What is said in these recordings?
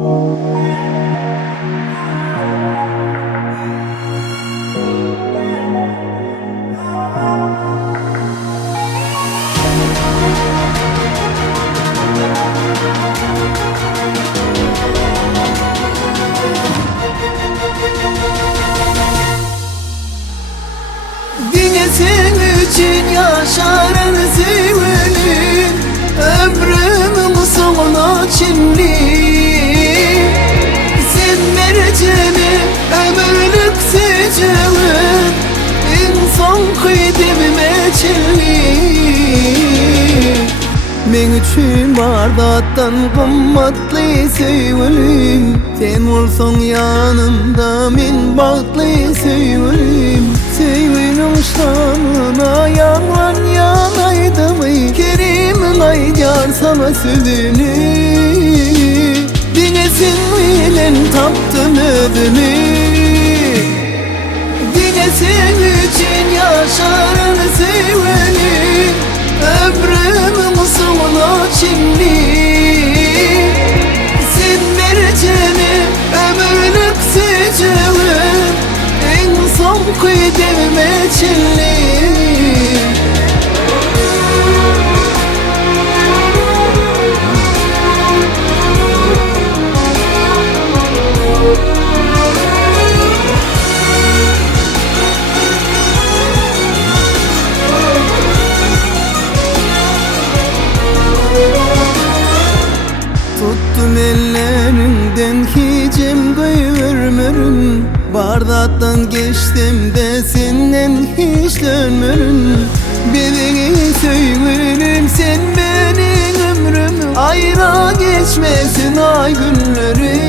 Sen için yaşarım sevenim, ömrümün sonuna çinli. Sen merceğim, ömürlük sıcağım, insan kıydemime çinli. Men üçün bardaktan kımmatlı sevelim, sen olsan yanımda men bahtlı sevelim. Sevinin şanına yalan yanaydı mı? Kerim'in aycar sana sözünü, dinesin bilen taptım ödünü. Dinesin için yaşarım sevenim, ömrümün sonuna çinli. Sen merceğim, ömürlük sıcağım, insan kıydemime çinli. Tuttum ellerinden hicim kıyırmırın, bardaktan geçtim de senden hiç dönmürün. Beni söylerim sen benim ömrümü, ayra geçmesin ay günleri.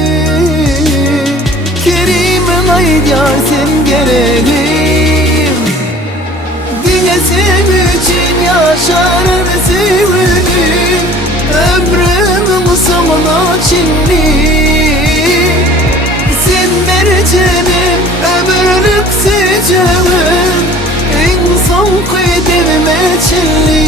Kerim'in aycar sen gereğim, dinesin için yaşarım sevenim, ömrümün sonuna çinli. Sen merceğim, ömürlük sıcağım, insan kıydemime çinli.